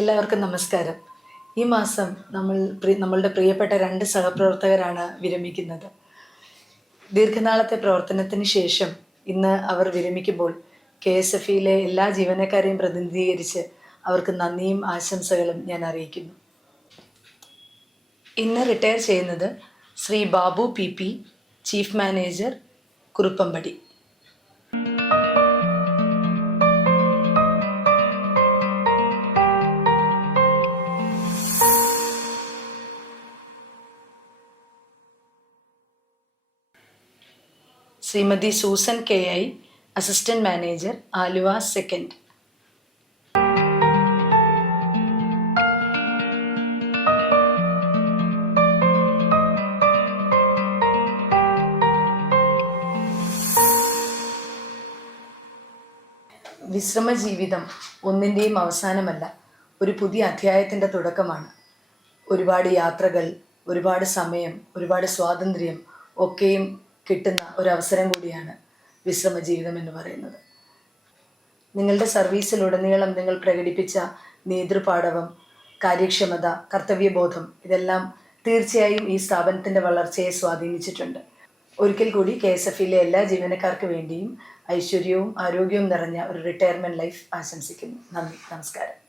എല്ലാവർക്കും നമസ്കാരം. ഈ മാസം നമ്മൾ നമ്മളുടെ പ്രിയപ്പെട്ട രണ്ട് സഹപ്രവർത്തകരാണ് വിരമിക്കുന്നത്. ദീർഘനാളത്തെ പ്രവർത്തനത്തിന് ശേഷം ഇന്ന് അവർ വിരമിക്കുമ്പോൾ കെ എസ് എഫ് ഇയിലെ എല്ലാ ജീവനക്കാരെയും പ്രതിനിധീകരിച്ച് അവർക്ക് നന്ദിയും ആശംസകളും ഞാൻ അറിയിക്കുന്നു. ഇന്ന് റിട്ടയർ ചെയ്യുന്നത് Shri Babu P P chief manager Kuruppampady. Shrimati Susan K I assistant manager Aluva second. വിശ്രമ ജീവിതം ഒന്നിന്റെയും അവസാനമല്ല ഒരു പുതിയ അധ്യായത്തിന്റെ തുടക്കമാണ്. ഒരുപാട് യാത്രകൾ ഒരുപാട് സമയം ഒരുപാട് സ്വാതന്ത്ര്യം ഒക്കെയും കിട്ടുന്ന ഒരവസരം കൂടിയാണ് വിശ്രമ ജീവിതം എന്ന് പറയുന്നത്. നിങ്ങളുടെ സർവീസിലുടനീളം നിങ്ങൾ പ്രകടിപ്പിച്ച നേതൃപാടവം കാര്യക്ഷമത കർത്തവ്യബോധം ഇതെല്ലാം തീർച്ചയായും ഈ സ്ഥാപനത്തിന്റെ വളർച്ചയെ സ്വാധീനിച്ചിട്ടുണ്ട്. ഒരിക്കൽ കൂടി കെ എസ് എഫിലെ എല്ലാ ജീവനക്കാർക്ക് വേണ്ടിയും ഐശ്വര്യവും ആരോഗ്യവും നിറഞ്ഞ ഒരു റിട്ടയർമെന്റ് ലൈഫ് ആശംസിക്കുന്നു. നന്ദി. നമസ്കാരം.